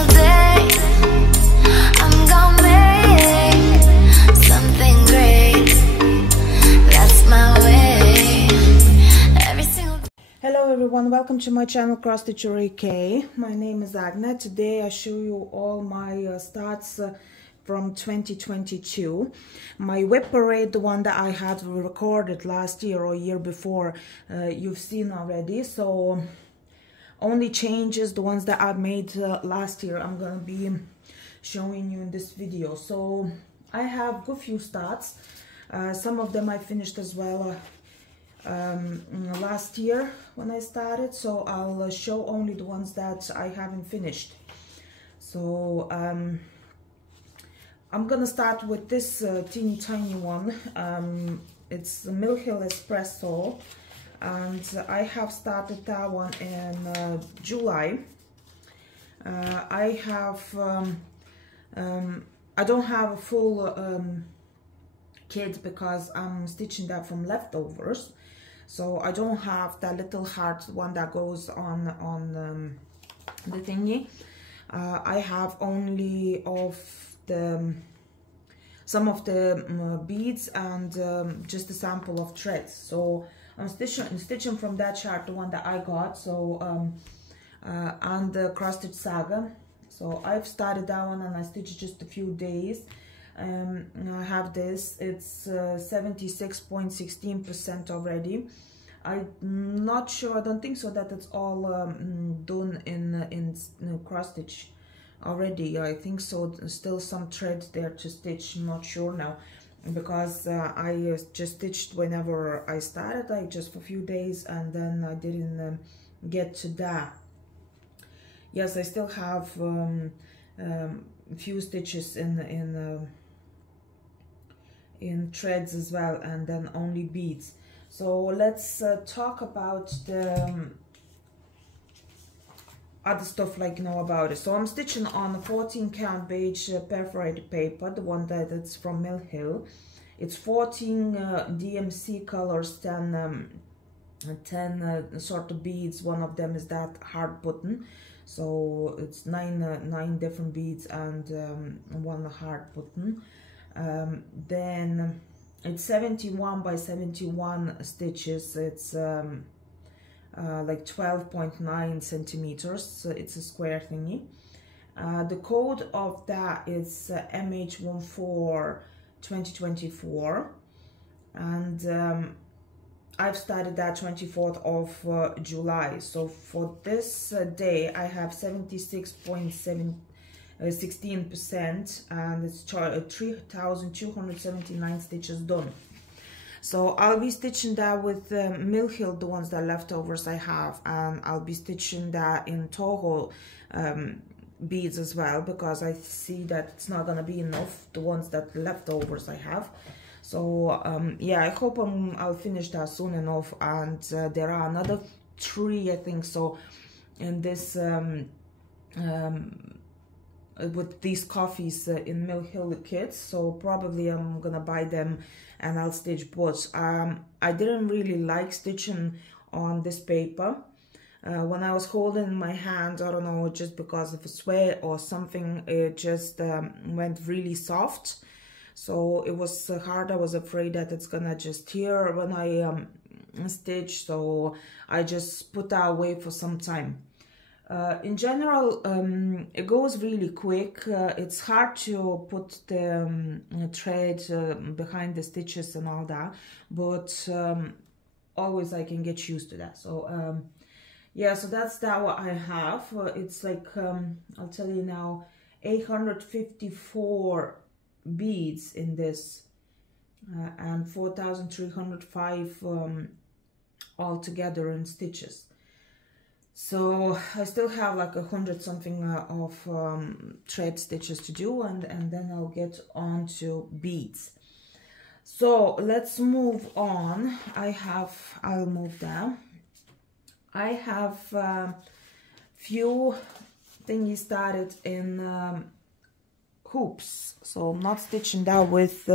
single day I'm gonna make something great. That's my way. Every single day. Hello everyone, welcome to my channel Cross Stitcher AK. My name is Agna. Today I show you all my stats from 2022. My whip parade, the one that I had recorded last year or year before, you've seen already. So only changes, the ones that I made last year, I'm gonna be showing you in this video. So I have a few stats. Some of them I finished as well last year when I started, so I'll show only the ones that I haven't finished. So I'm gonna start with this teeny tiny one. It's the Mill Hill Esspreso, and I have started that one in July. I don't have a full kit because I'm stitching that from leftovers, so I don't have that little heart one that goes on the thingy. I have only of some of the beads and just a sample of threads. So I'm stitching from that chart, the one that I got. So and the Cross Stitch Saga. So I've started that one and I stitched just a few days. I have this. It's 76.16% already. I'm not sure. I don't think so that it's all done in cross stitch already. I think so. Still some thread there to stitch. I'm not sure now because I just stitched whenever I started, like just for a few days, and then I didn't get to that. Yes, I still have a few stitches in threads as well, and then only beads. So let's talk about the other stuff, like about it. So I'm stitching on a 14 count beige perforated paper, the one that's from Mill Hill. It's 14 DMC colors, 10 sort of beads. One of them is that hard button, so it's nine different beads and one hard button. Then it's 71 by 71 stitches. It's like 12.9 centimeters. So it's a square thingy. The code of that is MH14 2024, and I've started that 24th of July. So for this day I have 76.16%, and it's 3,279 stitches done. So I'll be stitching that with Mill Hill, the ones that leftovers I have, and I'll be stitching that in Toho beads as well, because I see that it's not gonna be enough, the ones that leftovers I have. So yeah, I hope I'll finish that soon enough. And there are another 3, I think so, in this with these coffees in Mill Hill kits. So probably I'm gonna buy them and I'll stitch both. I didn't really like stitching on this paper. When I was holding in my hand, I don't know, just because of a sweat or something, it just went really soft. So it was hard. I was afraid that it's gonna just tear when I stitch, so I just put that away for some time. In general, it goes really quick. It's hard to put the thread behind the stitches and all that, but always I can get used to that. So yeah, so that's that what I have. It's like I'll tell you now, 854 beads in this, and 4,305 altogether in stitches. So I still have like 100 something of thread stitches to do, and then I'll get on to beads. So let's move on. I'll move down. I have few thingies started in hoops, so I'm not stitching that with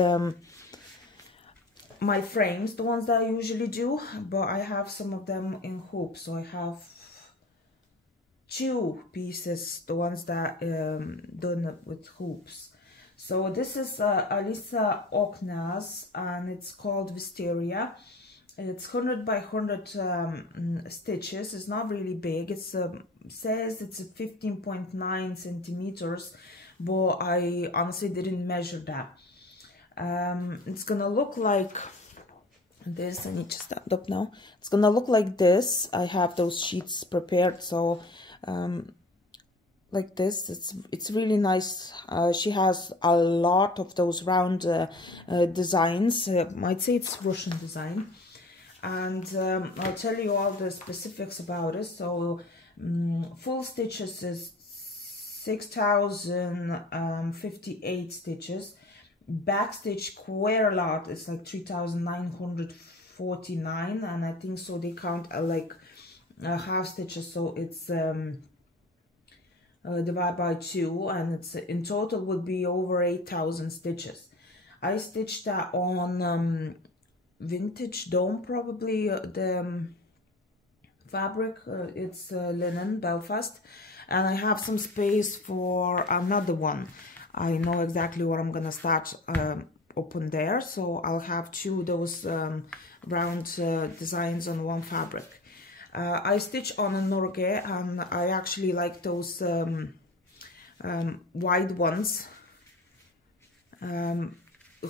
my frames, the ones that I usually do, but I have some of them in hoops. So I have 2 pieces, the ones that done with hoops. So this is Alisa Okneas, and it's called Wisteria. It's 100 by 100 stitches. It's not really big. It's says it's 15.9 centimeters, but I honestly didn't measure that. It's gonna look like this. I need to stand up now. It's gonna look like this. I have those sheets prepared, so like this. It's really nice. She has a lot of those round designs. I'd say it's Russian design, and I'll tell you all the specifics about it. So full stitches is 6,058 stitches. Back stitch quite a lot. It's like 3,949, and I think so they count like half stitches, so it's divided by 2, and it's in total would be over 8,000 stitches. I stitched that on vintage dome, probably the fabric. It's linen Belfast, and I have some space for another one. I know exactly what I'm gonna start open there, so I'll have 2 of those round designs on one fabric. I stitch on a Norge, and I actually like those wide ones,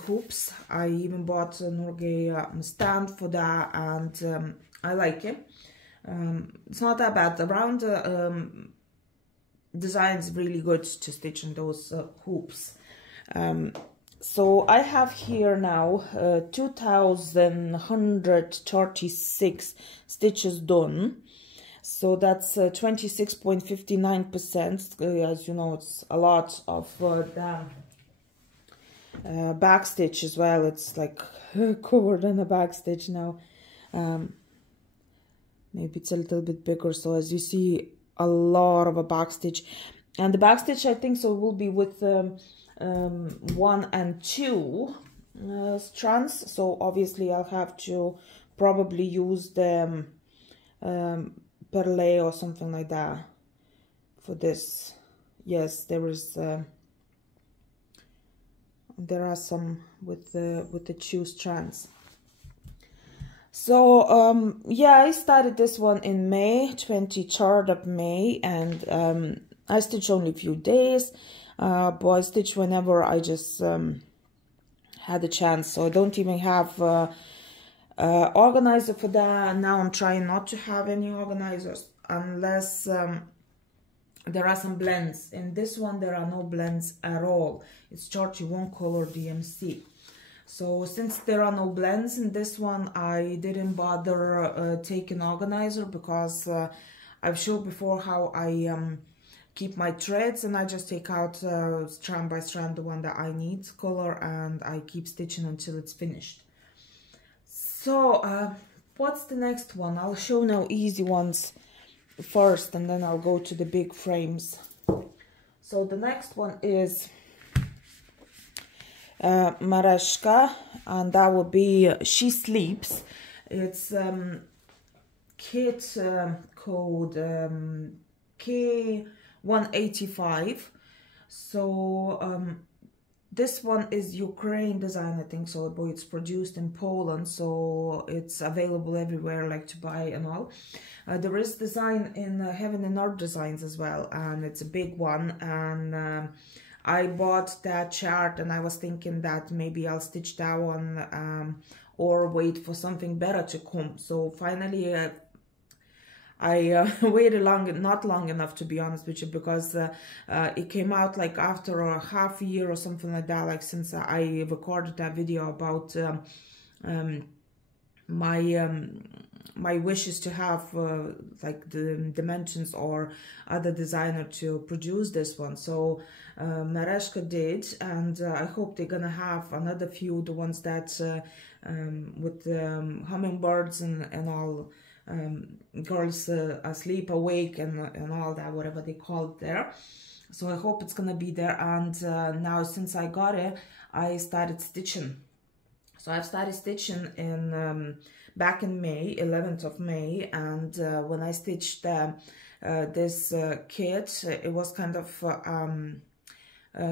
hoops. I even bought a Norge stand for that, and I like it. It's not that bad. The round design is really good to stitch on those hoops. So I have here now 2,136 stitches done. So that's 26.59%. As you know, it's a lot of the back stitch as well. It's like covered in a back stitch now. Maybe it's a little bit bigger. So as you see, a lot of a back stitch, and the back stitch I think so will be with 1 and 2 strands. So obviously I'll have to probably use the perlé or something like that for this. Yes, there are some with the 2 strands. So yeah, I started this one in May, 23rd of May, and I stitched only a few days, but I stitch whenever I just had a chance. So I don't even have organizer for that. Now I'm trying not to have any organizers unless there are some blends. In this one there are no blends at all. It's Georgie one color DMC. So since there are no blends in this one, I didn't bother taking organizer, because I've showed before how I keep my threads, and I just take out strand by strand the one that I need color, and I keep stitching until it's finished. So what's the next one? I'll show now easy ones first, and then I'll go to the big frames. So the next one is Merejka, and that will be She Sleeps. It's kit code K185. So this one is Ukraine design, I think so, but it's produced in Poland, so it's available everywhere, like to buy and all. There is design in Heaven and Earth Designs as well, and it's a big one, and I bought that chart, and I was thinking that maybe I'll stitch that one or wait for something better to come. So finally I waited not long enough, to be honest with you, because it came out like after a half a year or something like that, like since I recorded that video about my wishes to have like the dimensions or other designer to produce this one. So Merejka did, and I hope they're gonna have another few, the ones that with hummingbirds and all, girls asleep, awake, and all that, whatever they call it there. So I hope it's gonna be there. And now since I got it, I started stitching. So I've started stitching in back in May, 11th of May, and when I stitched this kit, it was kind of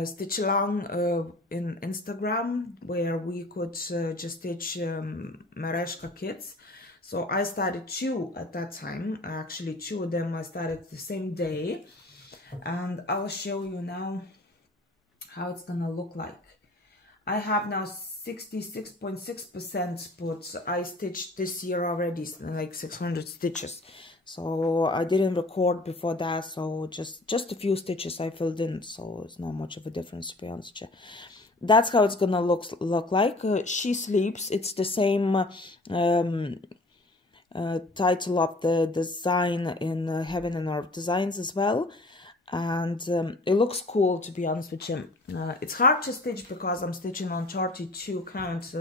stitch along in Instagram, where we could just stitch Merejka kits. So I started 2 at that time. Actually, 2 of them I started the same day, and I'll show you now how it's gonna look like. I have now 66.6%, but I stitched this year already like 600 stitches. So I didn't record before that, so just a few stitches I filled in, so it's not much of a difference, to be honest with you. That's how it's gonna look like. She Sleeps, it's the same title of the design in Heaven and Earth Designs as well, and it looks cool, to be honest with you. It's hard to stitch because I'm stitching on 32 count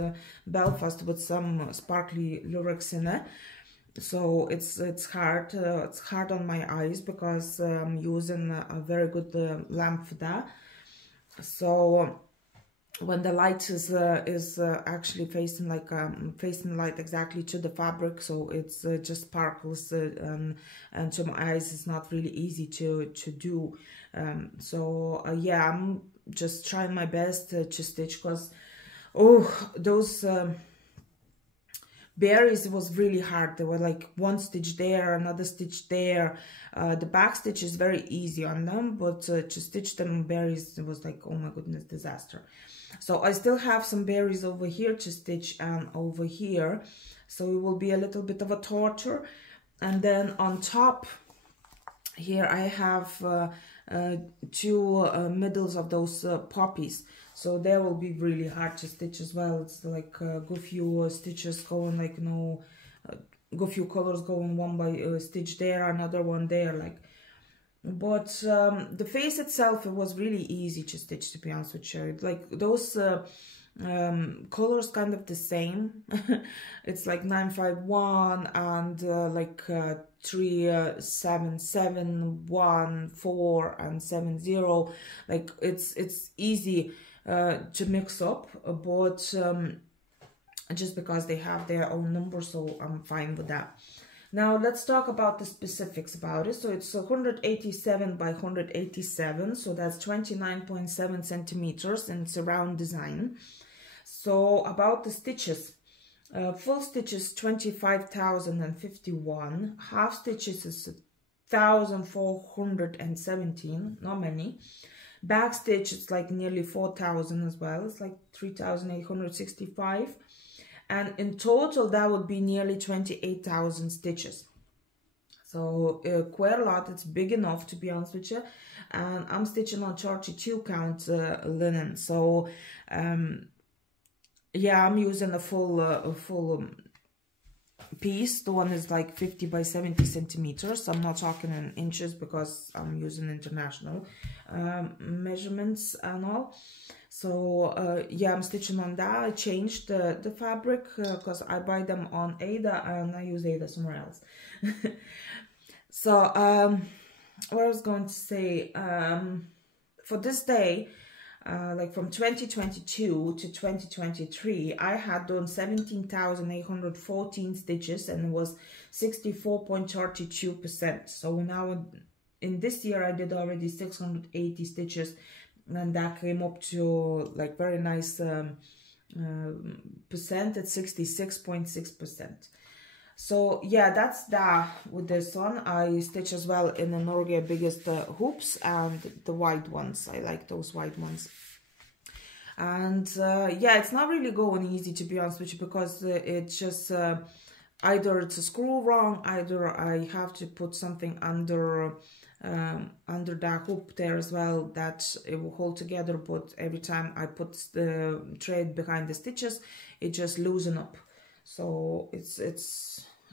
Belfast with some sparkly lyrics in it. So it's hard on my eyes because I'm using a very good lamp for that. So when the light is actually facing facing light exactly to the fabric, so it's just sparkles, and to my eyes it's not really easy to do. Yeah, I'm just trying my best to stitch, because those berries was really hard. They were like one stitch there, another stitch there. The back stitch is very easy on them, but to stitch them berries, it was like, oh my goodness, disaster. So I still have some berries over here to stitch and over here, so it will be a little bit of a torture. And then on top here I have 2 middles of those poppies. So they will be really hard to stitch as well. It's like go few stitches going, like go few colors going one by stitch there, another one there, like. But the face itself, it was really easy to stitch, to be honest with you. Like those colors kind of the same. It's like 951 and like 3 7 7 1 4 and 7 0. Like it's easy to mix up, but just because they have their own number, so I'm fine with that. Now let's talk about the specifics about it. So it's 187 by 187, so that's 29.7 centimeters, and it's a round design. So about the stitches, full stitches 25,051, half stitches is 1,417, not many. Back stitch, it's like nearly 4,000 as well. It's like 3,865. And in total, that would be nearly 28,000 stitches. So quite a lot. It's big enough, to be honest with you. And I'm stitching on 32 count linen. So yeah, I'm using a full piece. The one is like 50 by 70 centimeters. I'm not talking in inches because I'm using international measurements and all. So yeah, I'm stitching on that. I changed the fabric because I buy them on HAED and I use HAED somewhere else. So what I was going to say, for this day, like from 2022 to 2023, I had done 17,814 stitches, and it was 64.32%. So now in this year I did already 680 stitches, and that came up to like very nice percent at 66.6%. So yeah, that's that with this one. I stitch as well in the Norge biggest hoops and the wide ones. I like those wide ones. And yeah, it's not really going easy, to be honest with you, because it's just either it's a screw wrong, either I have to put something under that hoop there as well that it will hold together, but every time I put the thread behind the stitches, it just loosen up. So it's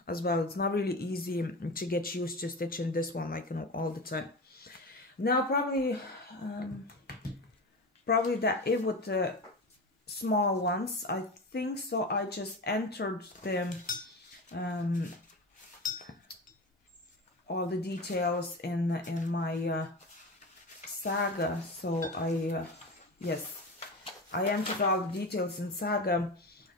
as well, it's not really easy to get used to stitching this one, like, you know, all the time. Now probably that it with the small ones, I think. So I just entered the all the details in my Saga. So yes, I entered all the details in Saga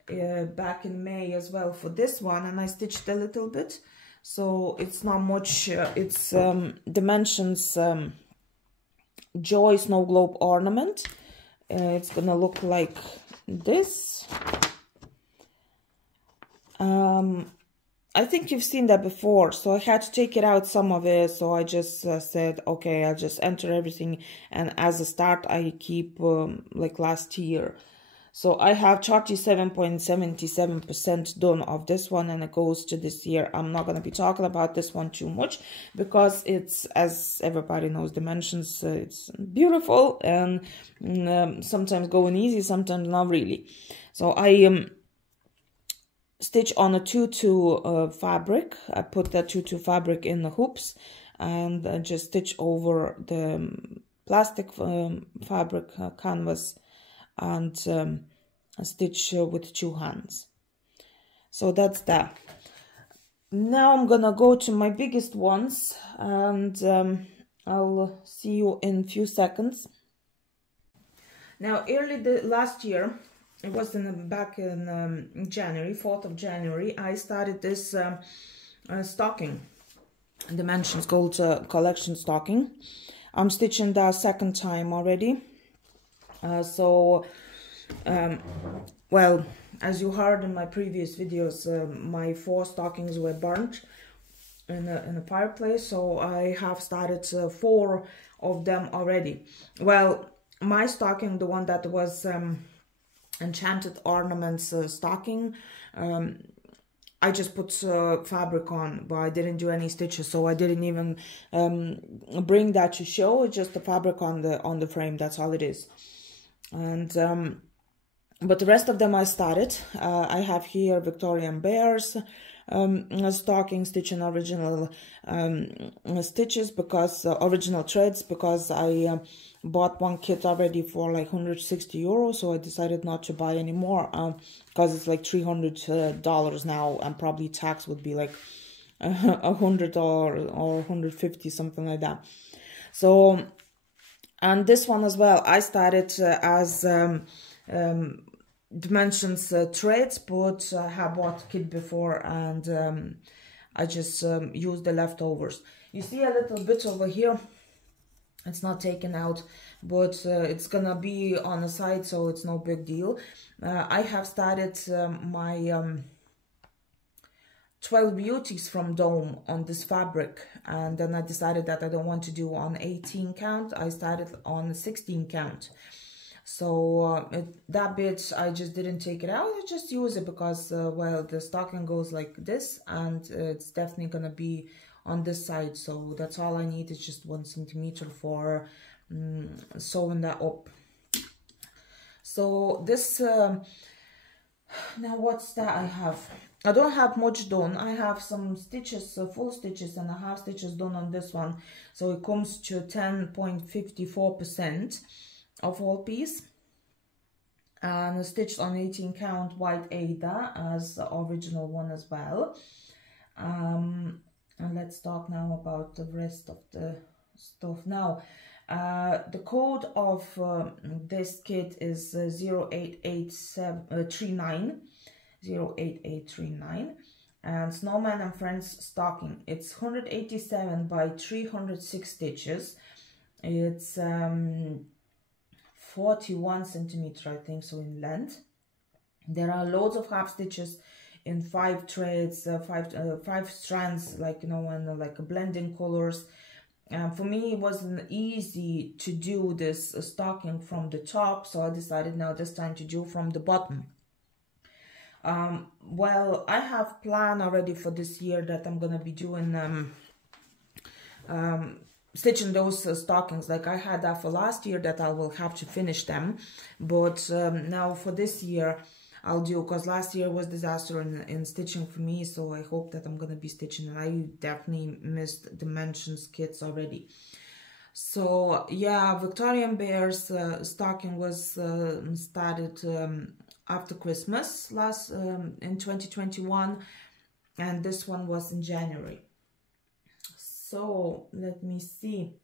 back in May as well for this one, and I stitched a little bit, so it's not much. It's Dimensions Joy Snow Globe Ornament. It's gonna look like this. I think you've seen that before, so I had to take it out, some of it, so I just said, okay, I'll just enter everything, and as a start I keep like last year. So I have 37.77% done of this one, and it goes to this year. I'm not going to be talking about this one too much, because it's, as everybody knows, Dimensions, it's beautiful, and sometimes going easy, sometimes not really. So I stitch on a 2-2 fabric. I put that 2-2 fabric in the hoops, and just stitch over the plastic fabric canvas, and stitch with 2 hands. So that's that. Now I'm gonna go to my biggest ones, and I'll see you in a few seconds. Now, last year, it was back in January, 4th of January, I started this stocking, Dimensions Gold Collection stocking. I'm stitching that second time already. Well, as you heard in my previous videos, my 4 stockings were burnt in a fireplace, so I have started 4 of them already. Well, my stocking, the one that was Enchanted Ornaments stocking, I just put fabric on, but I didn't do any stitches, so I didn't even bring that to show. It's just the fabric on the frame, that's all it is. And but the rest of them I started. I have here Victorian Bears stocking, stitching original stitches, because original threads, because I bought one kit already for like 160 euros, so I decided not to buy any more, because it's like $300 now, and probably tax would be like 100 or 150, something like that. So, and this one as well, I started as Dimensions threads, but I have bought kit before, and I just used the leftovers. You see a little bit over here, it's not taken out, but it's gonna be on the side, so it's no big deal. I have started my 12 beauties from Dome on this fabric, and then I decided that I don't want to do on 18 count. I started on 16 count. So that bit I just didn't take it out, I just use it because well, the stocking goes like this, and it's definitely gonna be on this side, so that's all I need, is just 1 centimeter for sewing that up. So this now what's that I have? I don't have much done. I have some stitches, full stitches, and a half stitches done on this one, so it comes to 10.54% of all piece, and stitched on 18 count white Ada as the original one as well. And let's talk now about the rest of the stuff. Now the code of this kit is 08839, and Snowman and Friends stocking. It's 187 by 306 stitches. It's 41 centimeter, I think so, in length. There are loads of half stitches in 5 threads, 5 strands, like, you know, and like blending colors. For me, it wasn't easy to do this stocking from the top, so I decided now this time to do from the bottom. Well, I have planned already for this year that I'm gonna be doing stitching those stockings. Like I had that for last year, that I will have to finish them, but now for this year I'll do, because last year was disaster in stitching for me, so I hope that I'm gonna be stitching, and I definitely missed Dimensions kits already. So yeah, Victorian Bears stocking was started after Christmas in 2021, and this one was in January. So let me see,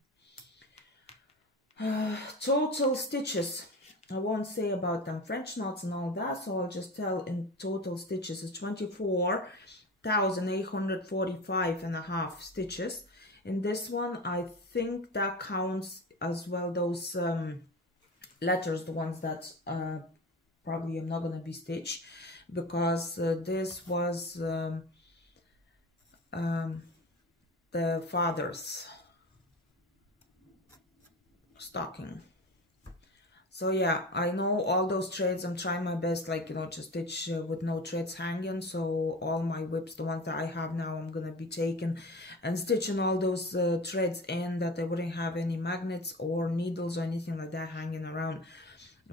total stitches I won't say about them French knots and all that, so I'll just tell in total stitches is 24,845.5 stitches. In this one, I think that counts as well those letters, the ones that probably I'm not going to be stitched, because this was the father's stocking. So yeah, I know all those threads. I'm trying my best, like, you know, to stitch with no threads hanging. So all my whips, the ones that I have now, I'm gonna be taking and stitching all those threads in, that I wouldn't have any magnets or needles or anything like that hanging around,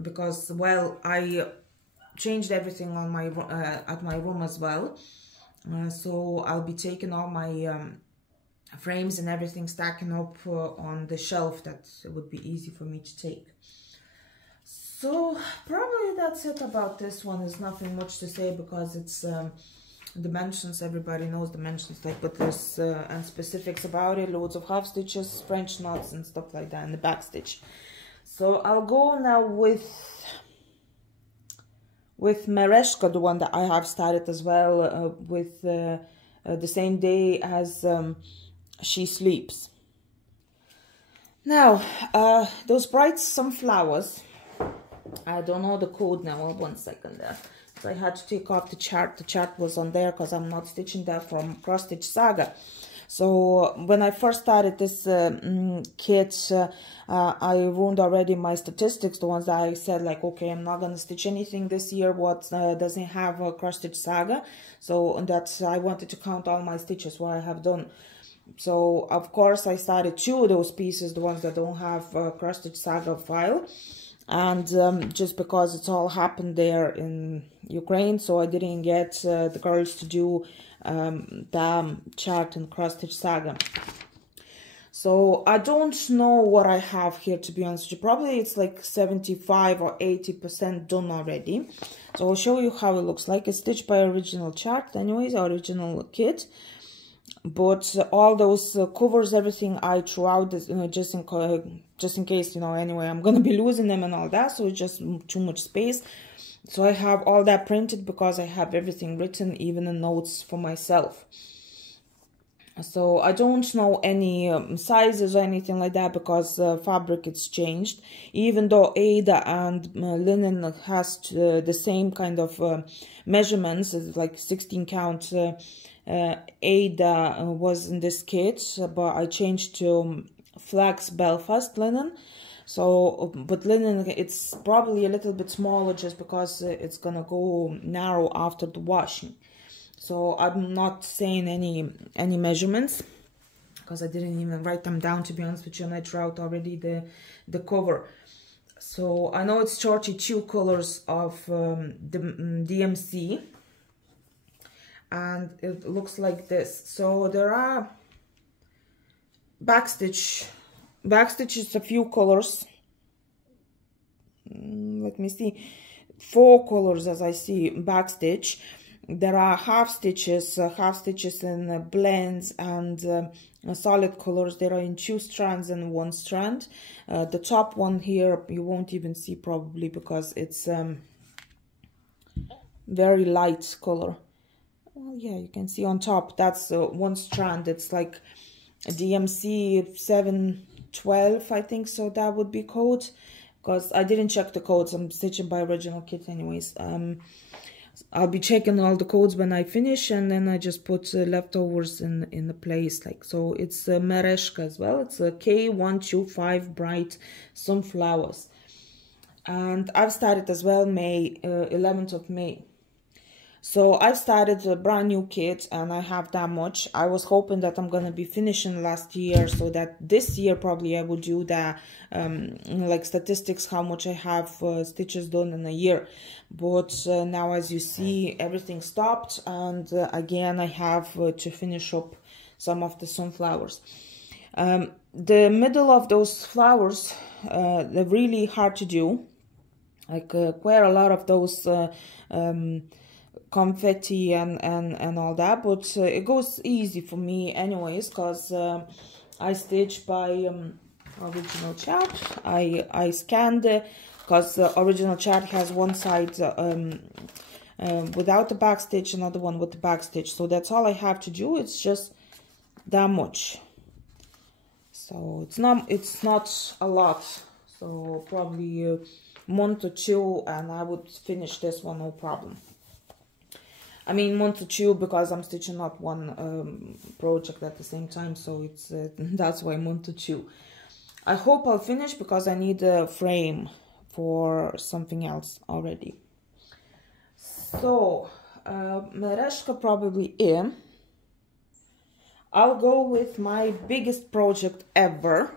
because, well, I changed everything on my at my room as well. So I'll be taking all my frames and everything, stacking up on the shelf, that it would be easy for me to take. So probably that's it about this one. There's nothing much to say, because it's dimensions, everybody knows dimensions, like, but there's and specifics about it, loads of half stitches, French knots and stuff like that in the back stitch. So I'll go now with Merejka, the one that I have started as well, with the same day as she sleeps. Now, those bright sunflowers, I don't know the code now. 1 second there. So I had to take off the chart. The chart was on there because I'm not stitching that from Cross Stitch Saga. So when I first started this kit, I ruined already my statistics, the ones that I said, like, okay, I'm not going to stitch anything this year what doesn't have a Cross Stitch Saga. So that I wanted to count all my stitches, what I have done. So of course I started 2 of those pieces, the ones that don't have a Cross Stitch Saga file. And just because it's all happened there in Ukraine, so I didn't get the girls to do the chart in Cross Stitch Saga. So I don't know what I have here, to be honest with you. Probably it's like 75 or 80% done already. So I'll show you how it looks like. It's stitched by original chart anyways, original kit. But all those covers, everything I threw out, you know, just in case, you know, anyway, I'm gonna be losing them and all that, so it's just too much space. So I have all that printed because I have everything written, even the notes for myself. So I don't know any sizes or anything like that, because fabric it's changed. Even though HAED and linen has the same kind of measurements, it's like 16 count. HAED was in this kit, but I changed to flax Belfast linen. So, but linen, it's probably a little bit smaller just because it's gonna go narrow after the washing. So I'm not saying any measurements, because I didn't even write them down, to be honest with you, and I threw out already the cover. So I know it's 32 colors of the DMC. And it looks like this. So there are backstitch is a few colors. Let me see, 4 colors as I see backstitch. There are half stitches in blends and solid colors. There are in 2 strands and 1 strand. The top one here you won't even see probably, because it's very light color. Well, yeah, you can see on top, that's 1 strand. It's like a DMC 712, I think, so that would be code, because I didn't check the codes. I'm stitching by original kit anyways. I'll be checking all the codes when I finish, and then I just put leftovers in the place, like so. It's Merejka as well. It's a K125 bright sunflowers, and I've started as well May 11th of May. So I've started a brand new kit, and I have that much. I was hoping that I'm gonna be finishing last year, so that this year probably I will do the like statistics, how much I have stitches done in a year. But now, as you see, everything stopped, and again I have to finish up some of the sunflowers. The middle of those flowers, they're really hard to do. Like quite a lot of those confetti and all that, but it goes easy for me anyways, because I stitch by original chart. I scanned because the original chart has one side without the back stitch, another one with the back stitch. So that's all I have to do. It's just that much. So it's not a lot. So probably a month or two, and I would finish this one no problem. I mean month or two because I'm stitching up one project at the same time. So it's that's why month or two. I hope I'll finish because I need a frame for something else already. So, Merejka probably in. I'll go with my biggest project ever.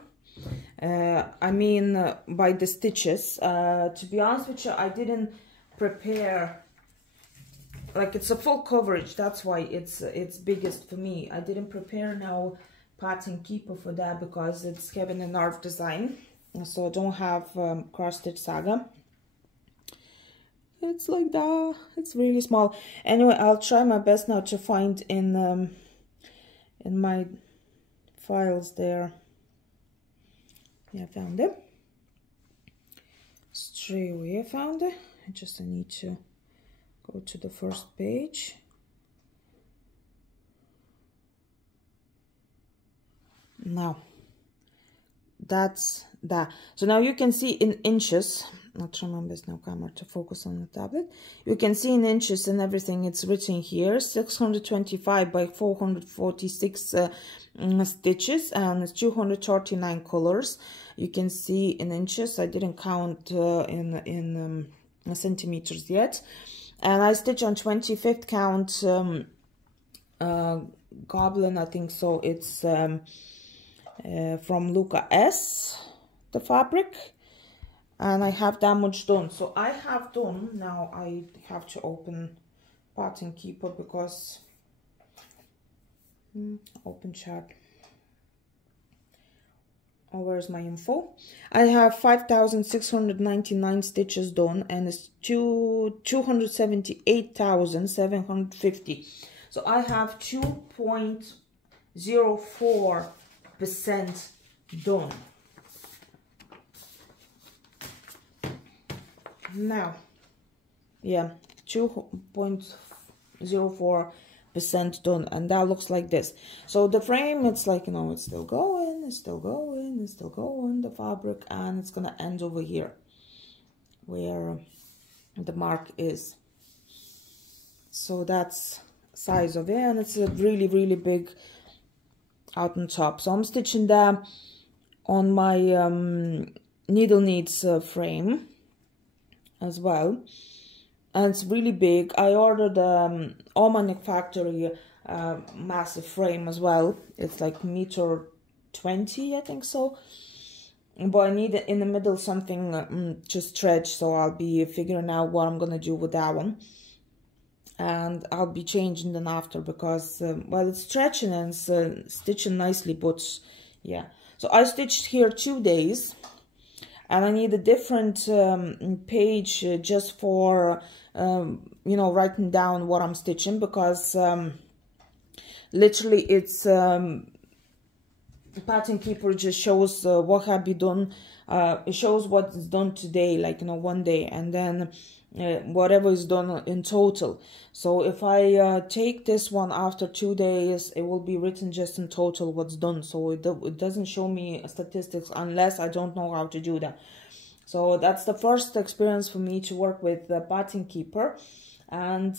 I mean, by the stitches. To be honest with you, I didn't prepare, like it's a full coverage. That's why it's biggest for me. I didn't prepare now pattern keeper for that because it's Kevin and Arf design. So I don't have cross stitch saga. It's like that. It's really small. Anyway, I'll try my best now to find in my files there. Yeah, I found it. Straight away I found it. I need to go to the first page. Now, that's that. So now you can see in inches. Not remember this now camera to focus on the tablet. You can see in inches and everything. It's written here 625 by 446 stitches, and it's 239 colors. You can see in inches. I didn't count in centimeters yet. And I stitch on 25th count goblin, I think so. It's from Luca S, the fabric. And I have that much done. So I have done, now I have to open pattern keeper because open chart. Oh, where's my info? I have 5,699 stitches done, and it's 278,750. So I have 2.04% done. Now, yeah, 2.04% done, and that looks like this. So the frame, it's like, you know, it's still going, it's still going, it's still going, the fabric, and it's gonna end over here where the mark is. So that's size of it, and it's a really, really big out on top. So I'm stitching that on my needle needs frame as well, and it's really big. I ordered Almanac Factory massive frame as well. It's like 1.20 m, I think so, but I need in the middle something to stretch, so I'll be figuring out what I'm gonna do with that one, and I'll be changing them after because well, it's stretching and it's stitching nicely, but yeah. So I stitched here 2 days. And I need a different page just for, you know, writing down what I'm stitching, because literally it's pattern keeper just shows what have you done. It shows what is done today, like, you know, one day, and then whatever is done in total. So if I take this one after 2 days, it will be written just in total what's done. So it doesn't show me statistics unless I don't know how to do that. So that's the first experience for me to work with the pattern keeper, and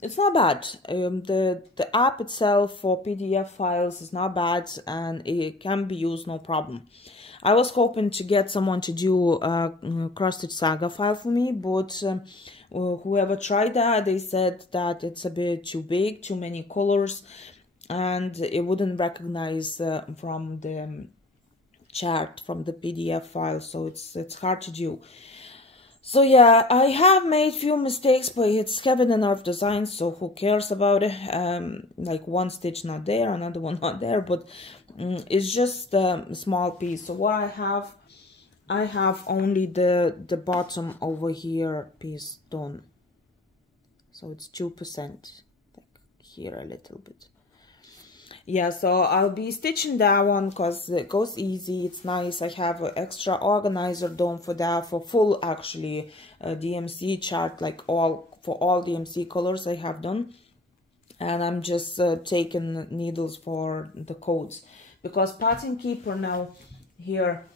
it's not bad. The app itself for PDF files is not bad, and it can be used no problem. I was hoping to get someone to do a cross-stitch saga file for me, but whoever tried that, they said that it's a bit too big, too many colors, and it wouldn't recognize from the chart, from the PDF file, so it's hard to do. So yeah, I have made few mistakes, but it's Kevin and Arf design, so who cares about it? Like one stitch not there, another one not there, but it's just a small piece. So what I have only the bottom over here piece done. So it's 2%, like here a little bit. yeah, so I'll be stitching that one because it goes easy. It's nice. I have an extra organizer done for that, for full actually DMC chart, like for all DMC colors I have done. And I'm just taking needles for the codes, because Pattern Keeper now here,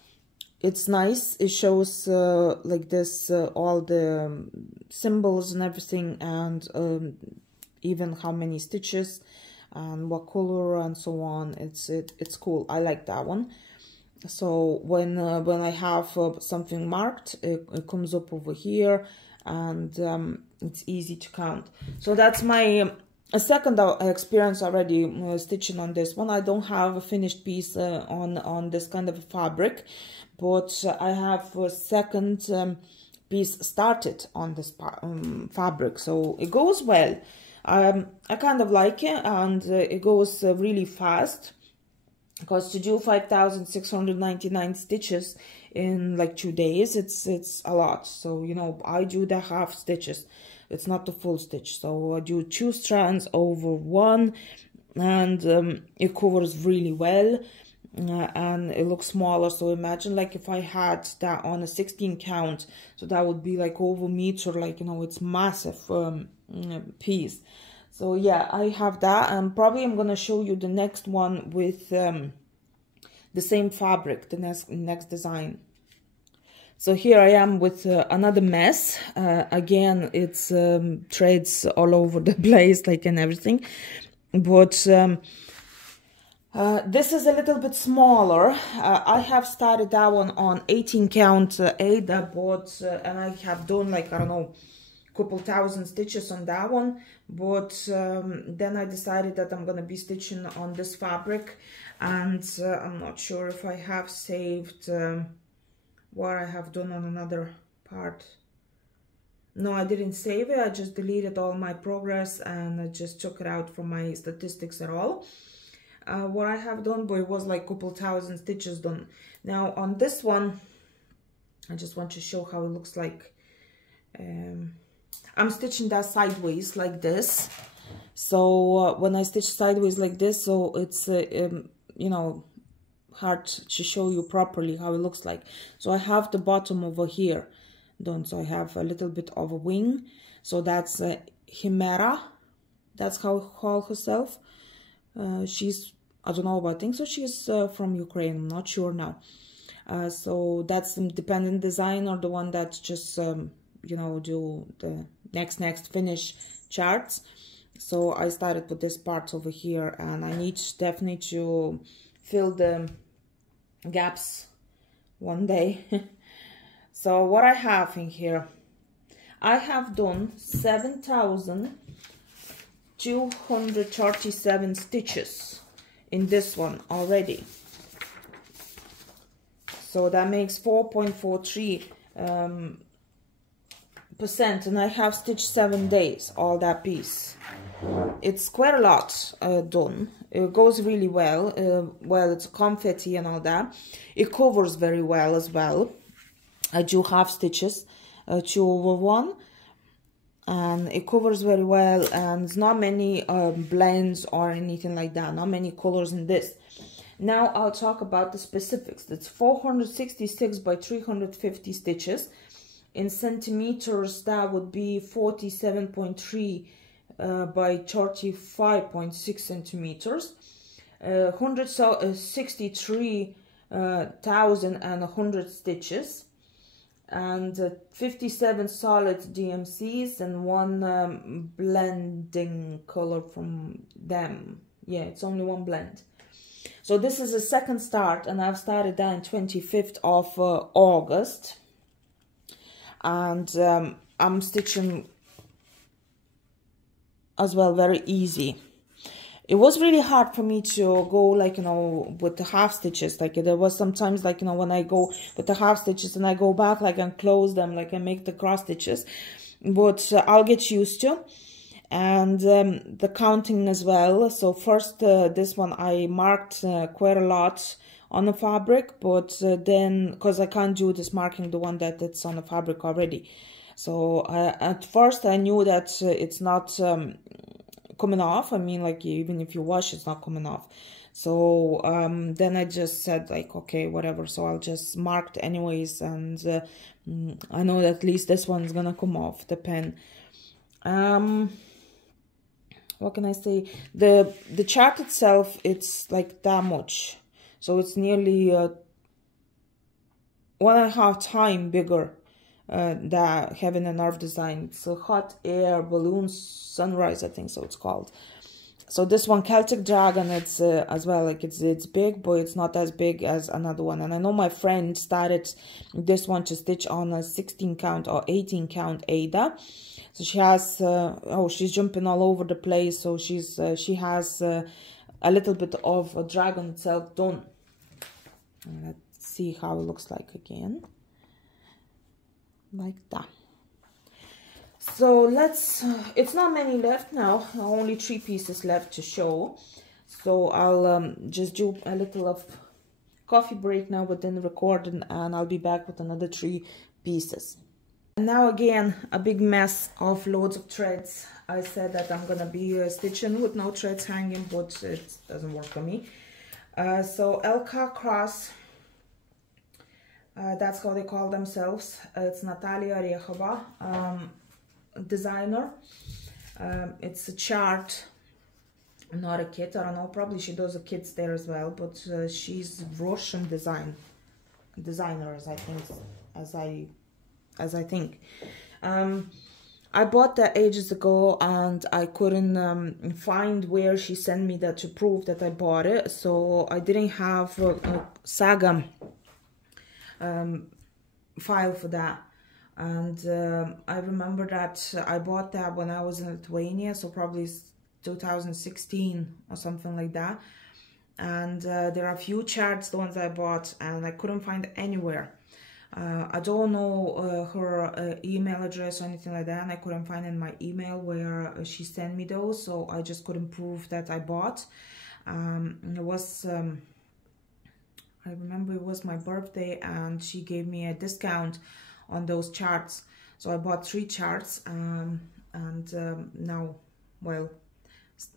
it's nice. It shows like this all the symbols and everything, and even how many stitches and what color and so on. It's cool. I like that one. So when I have something marked, it comes up over here, and it's easy to count. So that's my a second experience already stitching on this one. I don't have a finished piece on this kind of fabric, but I have a second piece started on this fabric, so it goes well. I kind of like it, and it goes really fast, because to do 5,699 stitches in like 2 days, it's a lot. So, you know, I do the half stitches. It's not the full stitch. So I do 2 strands over 1, and it covers really well, and it looks smaller. So imagine like if I had that on a 16 count, so that would be like over meter, like, you know, it's massive piece. So yeah, I have that, and probably I'm gonna show you the next one with the same fabric, the next design. So here I am with another mess. Again, it's threads all over the place, like, and everything. But this is a little bit smaller. I have started that one on 18 count HAED, and I have done like, I don't know, couple thousand stitches on that one. But then I decided that I'm gonna be stitching on this fabric, and I'm not sure if I have saved what I have done on another part. No, I didn't save it. I just deleted all my progress, and I just took it out from my statistics at all. What I have done, but it was like couple thousand stitches done. Now on this one, I just want to show how it looks like. I'm stitching that sideways like this. So when I stitch sideways like this, so it's you know, hard to show you properly how it looks like. So I have the bottom over here done. So I have a little bit of a wing. So that's Himera. That's how she calls herself. She's, I don't know, but I think so she's from Ukraine. I'm not sure now. So that's independent designer, the one that just you know, do the next finish charts. So I started with this part over here, and I need definitely to fill the gaps one day. So what I have in here, I have done 7,237 stitches in this one already. So that makes 4.43%, and I have stitched 7 days, all that piece. It's quite a lot done. It goes really well. Well, it's confetti and all that. It covers very well as well. I do half stitches, 2 over 1, and it covers very well, and it's not many blends or anything like that, not many colors in this. Now I'll talk about the specifics. That's 466 by 350 stitches. In centimeters, that would be 47.3 by 35.6 centimeters. 163,100 stitches, and 57 solid DMCs, and 1 blending color from them. Yeah, it's only 1 blend. So this is a second start, and I've started that on 25th of August. And I'm stitching as well, very easy. It was really hard for me to go, like, you know, with the half stitches. Like, there was sometimes, like, you know, when I go with the half stitches and I go back, like, and close them, like, I make the cross stitches. But I'll get used to. And the counting as well. So first, this one I marked quite a lot on the fabric, but then, because I can't do this marking the one that it's on the fabric already. So at first I knew that it's not coming off. I mean, like, even if you wash, it's not coming off. So then I just said, like, okay, whatever, so I'll just mark it anyways, and I know that at least this one's gonna come off the pen. What can I say? The chart itself, it's like that much, so it's nearly 1.5 times bigger than Heaven and Earth design. It's a hot air balloon sunrise, I think so it's called. So this one, Celtic Dragon, it's as well, like, it's big, but it's not as big as another one. And I know my friend started this one to stitch on a 16 count or 18 count Ada. So she has, oh, she's jumping all over the place. So she has a little bit of a dragon itself done. Let's see how it looks like again. Like that. So let's, it's not many left now, only 3 pieces left to show. So I'll just do a little of coffee break now within the recording, and I'll be back with another 3 pieces. And now again, a big mess of loads of threads. I said that I'm gonna be stitching with no threads hanging, but it doesn't work for me. So LK Cross, that's how they call themselves. It's Natalia Orehova. Designer. It's a chart, not a kit. I don't know, probably she does a kits there as well, but she's Russian designer, as I think. I bought that ages ago, and I couldn't find where she sent me that to prove that I bought it, so I didn't have a Saga file for that. And I remember that I bought that when I was in Lithuania, so probably 2016 or something like that. And there are a few charts, the ones I bought, and I couldn't find it anywhere. I don't know her email address or anything like that, and I couldn't find in my email where she sent me those, so I just couldn't prove that I bought. It was, I remember it was my birthday, and she gave me a discount on those charts, so I bought 3 charts, and now, well,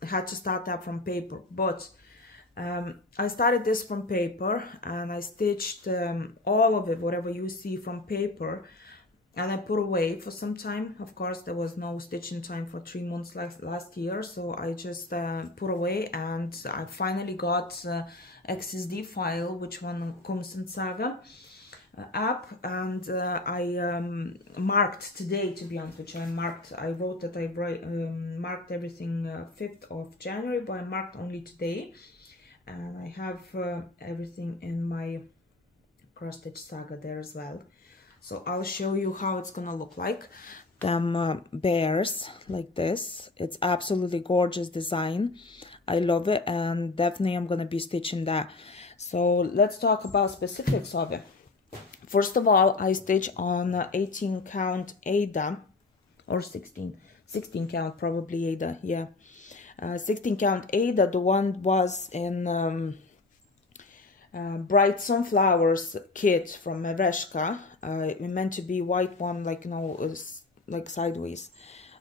had to start that from paper, but I started this from paper, and I stitched all of it, whatever you see from paper, and I put away for some time. Of course, there was no stitching time for 3 months last year, so I just put away, and I finally got XSD file, which one comes in Saga app, and I marked today, to be honest with you. I wrote that I marked everything 5th of January, but I marked only today, and I have everything in my cross stitch Saga there as well. So I'll show you how it's gonna look like. Them bears like this. It's absolutely gorgeous design. I love it, and definitely I'm gonna be stitching that. So let's talk about specifics of it. First of all, I stitch on 18 count Ada, or 16 count probably Ada, yeah. 16 count Ada, the one was in Bright Sunflowers kit from Merejka. It meant to be white one, like, you know, it's like sideways.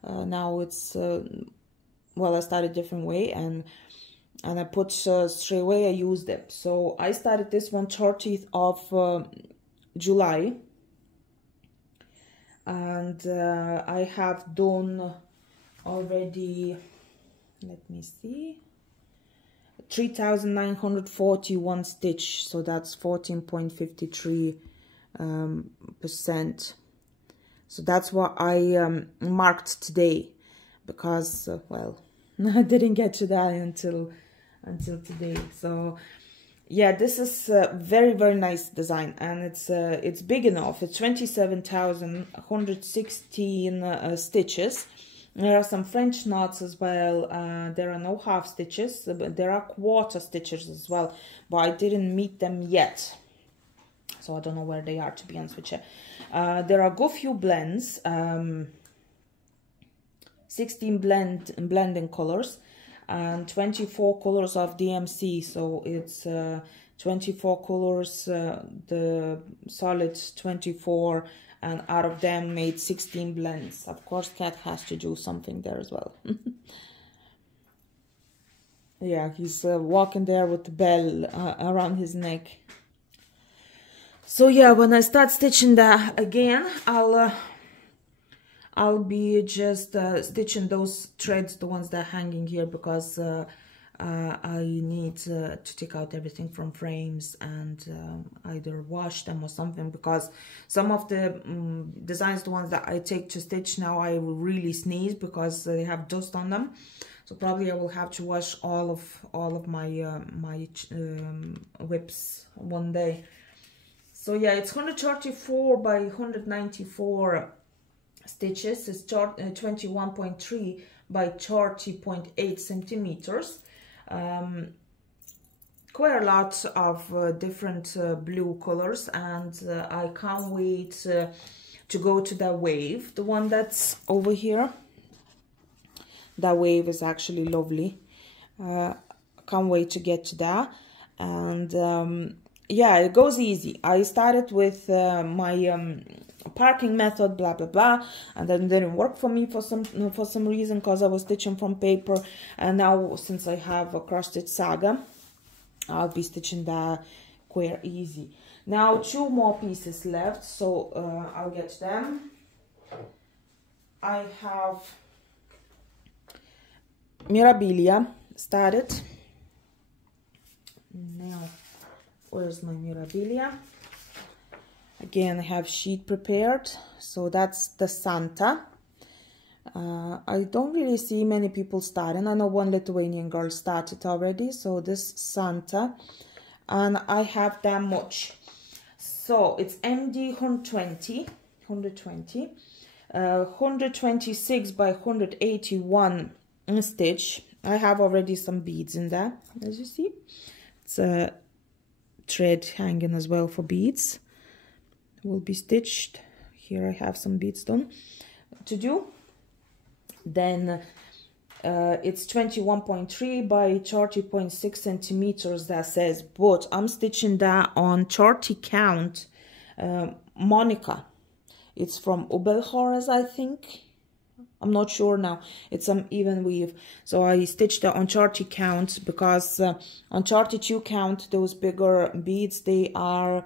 Now it's, well, I started different way, and I put straight away, I used it. So I started this one 30th of July, and I have done already, let me see, 3,941 stitch, so that's 14.53%. So that's what I marked today, because well, I didn't get to that until today. So yeah, this is a very, very nice design, and it's big enough. It's 27,116 stitches. There are some French knots as well. There are no half stitches, but there are quarter stitches as well, but I didn't meet them yet, so I don't know where they are, to be honest with you. There are go few blends, 16 blending colors, and 24 colors of DMC, so it's 24 colors, the solid 24, and out of them made 16 blends. Of course, Cat has to do something there as well. Yeah, he's walking there with the bell around his neck. So yeah, when I start stitching that again, I'll be just stitching those threads, the ones that are hanging here, because I need to take out everything from frames and either wash them or something, because some of the designs, the ones that I take to stitch now, I will really sneeze because they have dust on them. So probably I will have to wash all of my whips one day. So yeah, it's 134 by 194 stitches. It's 21.3 by 30.8 centimeters. Quite a lot of different blue colors, and I can't wait to go to that wave, the one that's over here. That wave is actually lovely. Can't wait to get to that. And yeah, it goes easy. I started with my parking method, blah blah blah, and then it didn't work for me for some reason, because I was stitching from paper. And now, since I have a cross stitch saga, I'll be stitching that quite easy. Now 2 more pieces left, so I'll get them. I have Mirabilia started. Now, where's my Mirabilia? Again, I have sheet prepared, so that's the Santa. I don't really see many people starting. I know one Lithuanian girl started already, so this Santa, and I have that much. So it's MD 120, 126 by 181 stitch. I have already some beads in there, as you see. It's a thread hanging as well for beads. Will be stitched. Here I have some beads done to do. Then it's 21.3 by 30.6 centimeters, that says, but I'm stitching that on 30 count Monica. It's from Ubelhorst, I think. I'm not sure now. It's some even weave. So I stitched it on 30 count, because on 32 count, those bigger beads, they are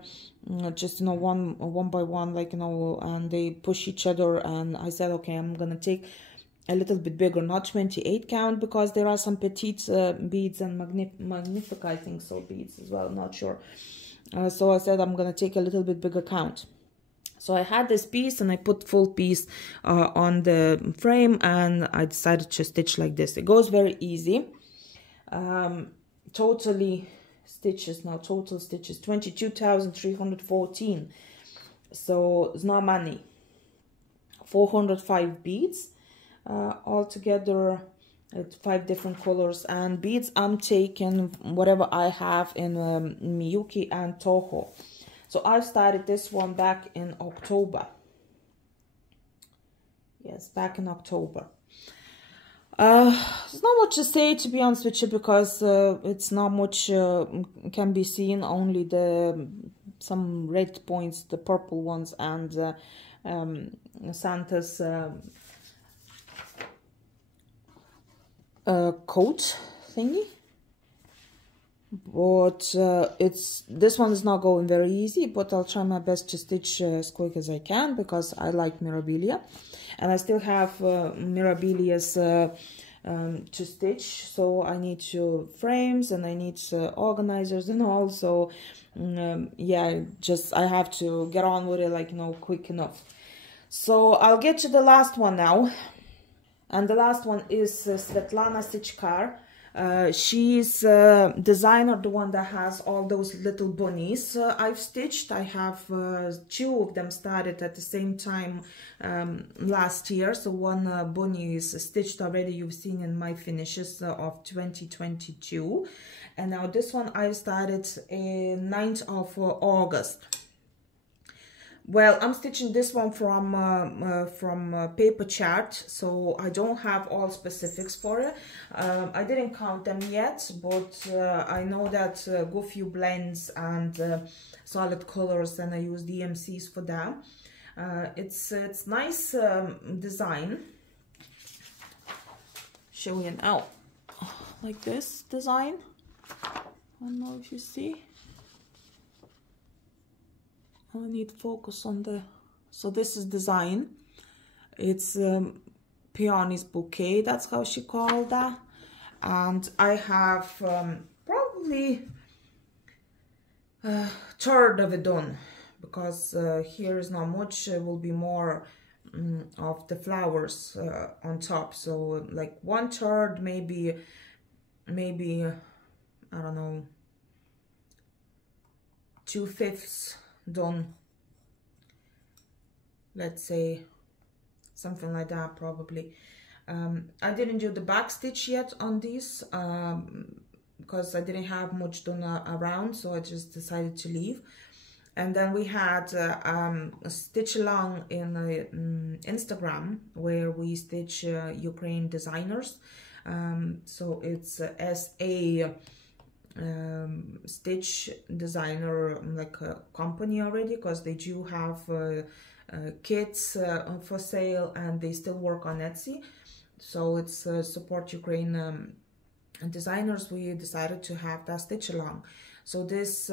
just, you know, one by one, like, you know, and they push each other. And I said, okay, I'm gonna take a little bit bigger, not 28 count, because there are some petite beads and magnifica, I think so, beads as well, not sure. So I said I'm gonna take a little bit bigger count. So I had this piece and I put full piece on the frame, and I decided to stitch like this. It goes very easy. Totally stitches now, total stitches 22,314. So it's not money. 405 beads altogether, 5 different colors, and beads I'm taking whatever I have in Miyuki and Toho. So I started this one back in October. Yes, back in October. There's not much to say, to be honest with you, because it's not much can be seen. Only some red points, the purple ones, and Santa's coat thingy. But this one is not going very easy, but I'll try my best to stitch as quick as I can, because I like Mirabilia, and I still have Mirabilia's to stitch. So I need frames, and I need organizers and all. So yeah, I have to get on with it, like, you know, quick enough. So I'll get to the last one now, and the last one is Svetlana Sichkar. She's designer, the one that has all those little bunnies I've stitched. I have 2 of them started at the same time last year. So one bunny is stitched already, you've seen in my finishes of 2022. And now this one I started in 9th of August. Well, I'm stitching this one from paper chart, so I don't have all specifics for it. I didn't count them yet, but I know that go few blends and solid colors, and I use DMCs for that. It's nice design. Show you now like this design. I don't know if you see. I need focus on the, so this is design. It's Peonies Bouquet, that's how she called that. And I have probably a third of it done, because here is not much. Will be more of the flowers on top, so like 1/3, maybe I don't know, 2/5 done, let's say, something like that probably. I didn't do the back stitch yet on these because I didn't have much done around, so I just decided to leave. And then we had a stitch along in Instagram where we stitch Ukraine designers. So it's SA stitch designer, like a company already, because they do have kits for sale, and they still work on Etsy. So it's support Ukraine designers. We decided to have that stitch along. So this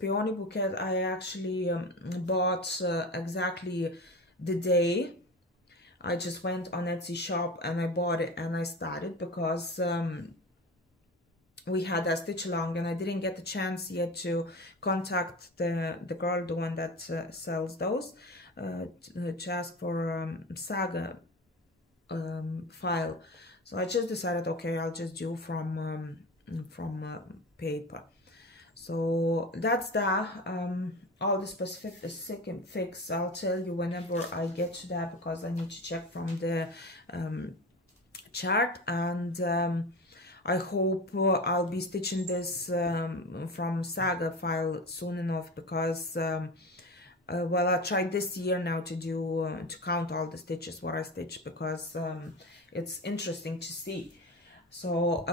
peony bouquet I actually bought exactly the day. I just went on Etsy shop and I bought it and I started, because we had a stitch along, and I didn't get the chance yet to contact the girl, the one that sells those, to ask for Saga file. So I just decided, okay, I'll just do from paper. So that's that. All the specifics I'll tell you whenever I get to that, because I need to check from the chart. And I hope I'll be stitching this from Saga file soon enough, because well, I tried this year now to do to count all the stitches what I stitched, because it's interesting to see. So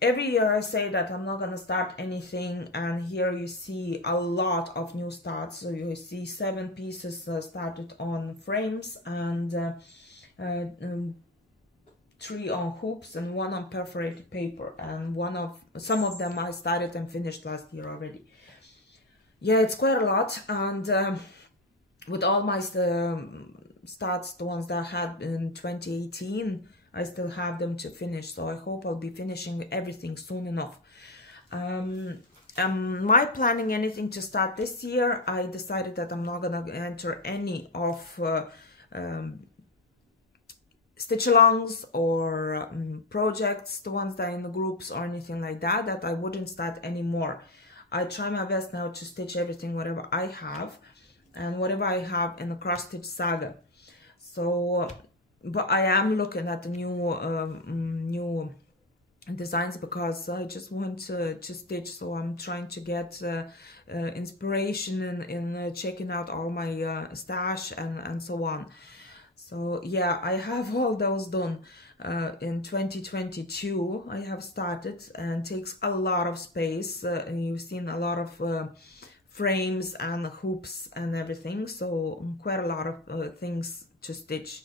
every year I say that I'm not gonna start anything, and here you see a lot of new starts. So you see 7 pieces started on frames, and 3 on hoops, and 1 on perforated paper, and some of them I started and finished last year already. Yeah, it's quite a lot. And with all my starts, the ones that I had in 2018, I still have them to finish, so I hope I'll be finishing everything soon enough. Am I planning anything to start this year? I decided that I'm not gonna enter any of stitch-alongs or projects, the ones that are in the groups or anything like that, that I wouldn't start anymore. I try my best now to stitch everything, whatever I have, and whatever I have in the cross-stitch saga. So, but I am looking at the new designs, because I just want to stitch. So I'm trying to get inspiration in checking out all my stash and so on. So yeah, I have all those done. In 2022 I have started, and takes a lot of space. You've seen a lot of frames and hoops and everything, so quite a lot of things to stitch.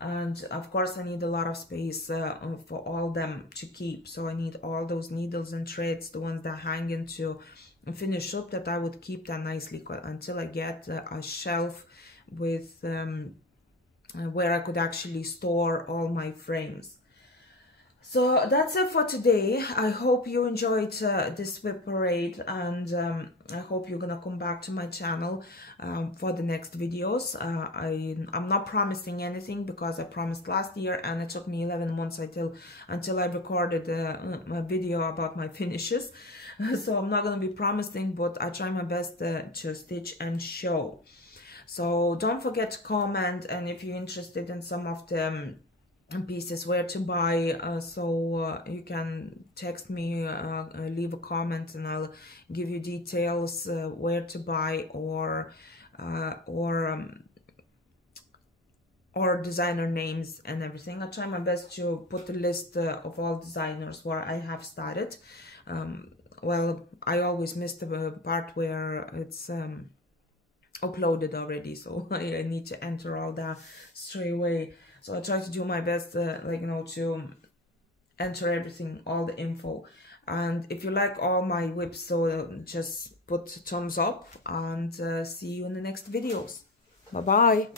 And of course I need a lot of space for all them to keep. So I need all those needles and threads, the ones that hang into finish up, that I would keep that nicely until I get a shelf with where I could actually store all my frames. So that's it for today. I hope you enjoyed this WIP parade, and I hope you're gonna come back to my channel for the next videos. I'm not promising anything, because I promised last year and it took me 11 months until I recorded a video about my finishes. So I'm not gonna be promising, but I try my best to stitch and show. So don't forget to comment, and if you're interested in some of the pieces where to buy, so you can text me, leave a comment, and I'll give you details where to buy, or designer names and everything. I try my best to put a list of all designers where I have started. Well, I always miss the part where it's uploaded already, so I need to enter all that straight away. So I try to do my best, like, you know, to enter everything, all the info. And if you like all my whips, so just put thumbs up, and see you in the next videos. Bye bye.